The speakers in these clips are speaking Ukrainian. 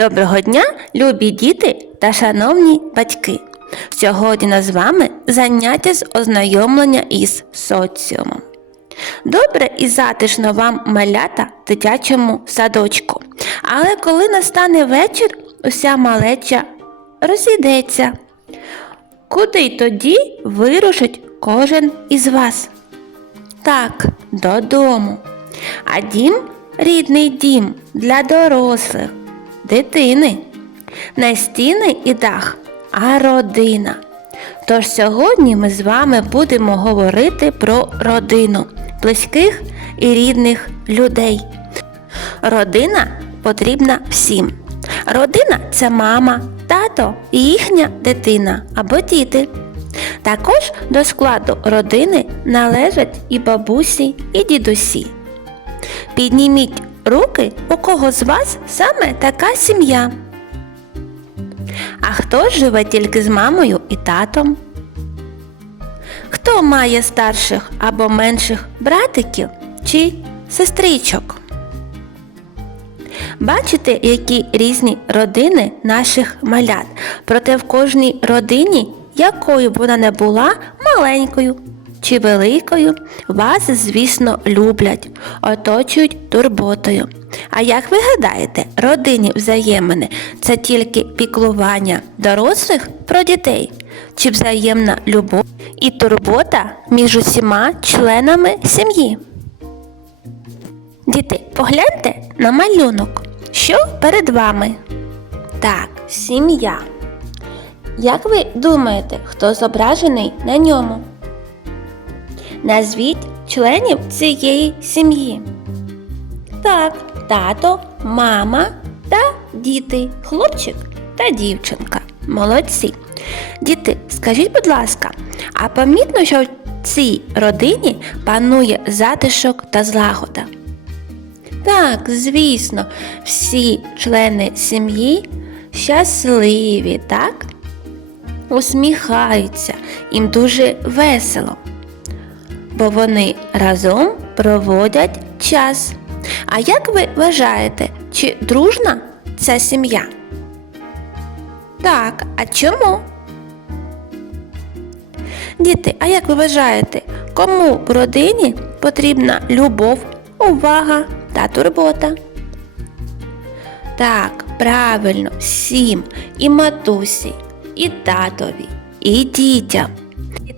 Доброго дня, любі діти та шановні батьки! Сьогодні з вами заняття з ознайомлення із соціумом. Добре і затишно вам малята в дитячому садочку. Але коли настане вечір, уся малеча розійдеться. Куди тоді вирушить кожен із вас? Так, додому. А дім рідний дім для дорослих, дитини. Не стіни і дах, а родина. Тож сьогодні ми з вами будемо говорити про родину, близьких і рідних людей. Родина потрібна всім. Родина це мама, тато і їхня дитина або діти. Також до складу родини належать і бабусі, і дідусі. Підніміть руки, у кого з вас саме така сім'я. А хто живе тільки з мамою і татом? Хто має старших або менших братиків чи сестричок? Бачите, які різні родини наших малят, проте в кожній родині, якою б вона не була, маленькою чи великою, вас, звісно, люблять, оточують турботою. А як ви гадаєте, родинні взаємини це тільки піклування дорослих про дітей, чи взаємна любов і турбота між усіма членами сім'ї? Діти, погляньте на малюнок. Що перед вами? Так, сім'я. Як ви думаєте, хто зображений на ньому? Назвіть членів цієї сім'ї. Так, тато, мама та діти, хлопчик та дівчинка. Молодці. Діти, скажіть, будь ласка, а помітно, що в цій родині панує затишок та злагода? Так, звісно, всі члени сім'ї щасливі, так? Усміхаються, їм дуже весело, бо вони разом проводять час. А як ви вважаєте, чи дружна ця сім'я? Так, а чому? Діти, а як ви вважаєте, кому в родині потрібна любов, увага та турбота? Так, правильно, всім і матусі, і татові, і дітям.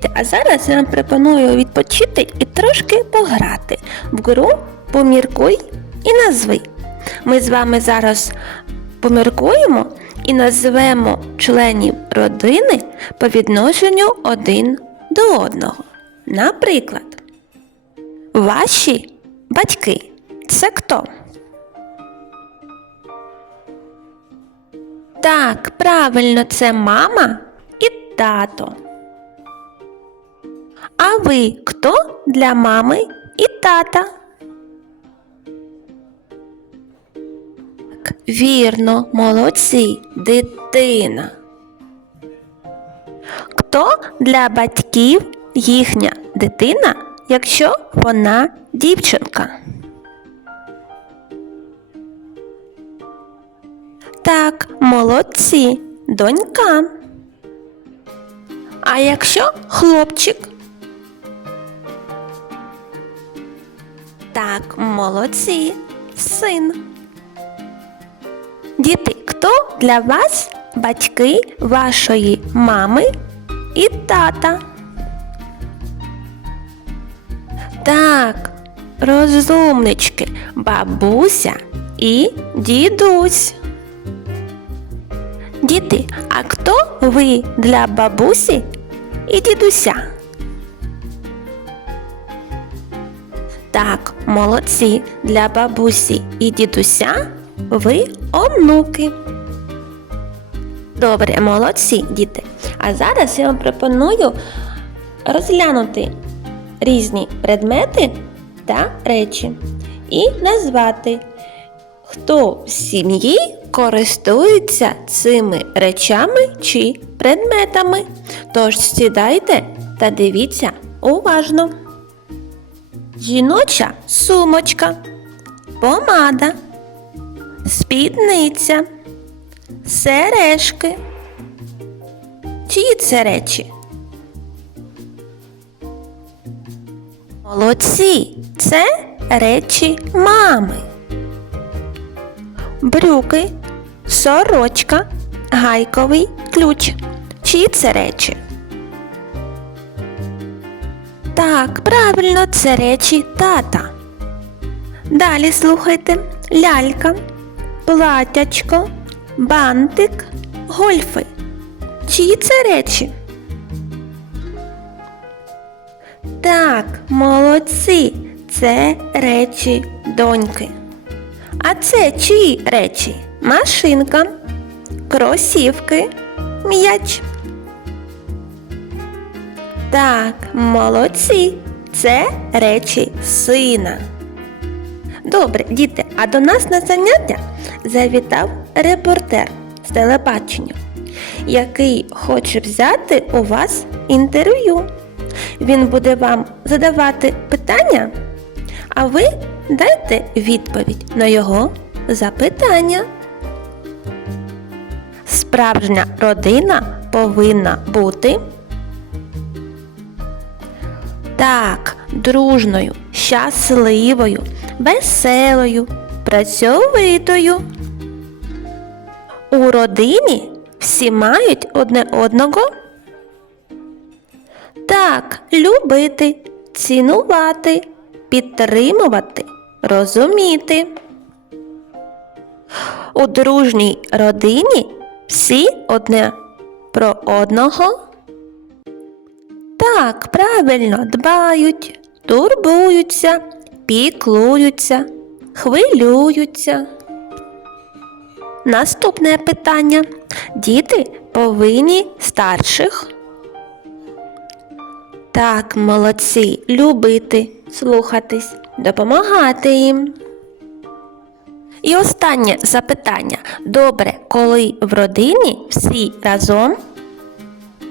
Діти, а зараз я вам пропоную відпочити і трошки пограти в гру поміркуй і назви. Ми з вами зараз поміркуємо і назвемо членів родини по відношенню один до одного. Наприклад, ваші батьки це хто? Так, правильно, це мама і тато. А ви хто для мами і тата? Вірно, молодці, дитина. Хто для батьків їхня дитина, якщо вона дівчинка? Так, молодці, донька. А якщо хлопчик? Так, молодці, син. Dіти, хто для вас батьки вашої мами і тата? Так, розумнички, бабуся і дідусь. Діти, а хто ви для бабусі і дідуся? Так, молодці, для бабусі і дідуся ви онуки. Добре, молодці, діти. А зараз я вам пропоную розглянути різні предмети та речі і назвати, хто в сім'ї користується цими речами чи предметами. Тож сідайте та дивіться уважно. Жіноча сумочка, помада, спідниця, сережки. Чиї це речі? Молодці, це речі мами. Брюки, сорочка, гайковий ключ. Чиї це речі? Так, правильно, це речі тата. Далі слухайте лялька, платячко, бантик, гольфи. Чиї це речі? Так, молодці, це речі доньки. А це чиї речі? Машинка, кросівки, м'яч. Так, молодці, це речі сина. Добре, діти, а до нас на заняття завітав репортер з телебачення, який хоче взяти у вас інтерв'ю. Він буде вам задавати питання, а ви дайте відповідь на його запитання. Справжня родина повинна бути так, дружною, щасливою, веселою, працьовитою. У родині всі мають одне одного. Так, любити, цінувати, підтримувати, розуміти. У дружній родині всі одне про одного. Так, правильно, дбають, турбуються, піклуються, хвилюються. Наступне питання. Діти повинні старших. Так, молодці, любити, слухатись, допомагати їм. І останнє запитання. Добре, коли в родині всі разом?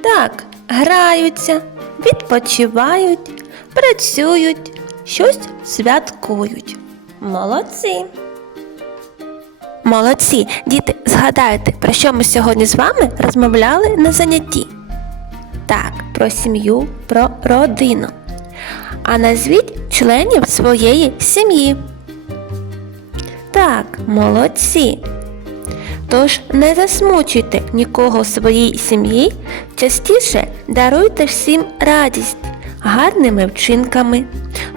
Так, граються, відпочивають, працюють, щось святкують. Молодці. Молодці, діти, згадайте, про що ми сьогодні з вами розмовляли на занятті. Так, про сім'ю, про родину. А назвіть членів своєї сім'ї. Так, молодці. Тож не засмучуйте нікого в своїй сім'ї, частіше даруйте всім радість гарними вчинками,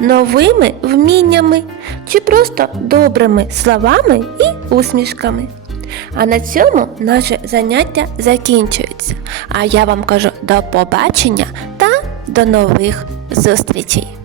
новими вміннями чи просто добрими словами і усмішками. А на цьому наше заняття закінчується. А я вам кажу до побачення та до нових зустрічей!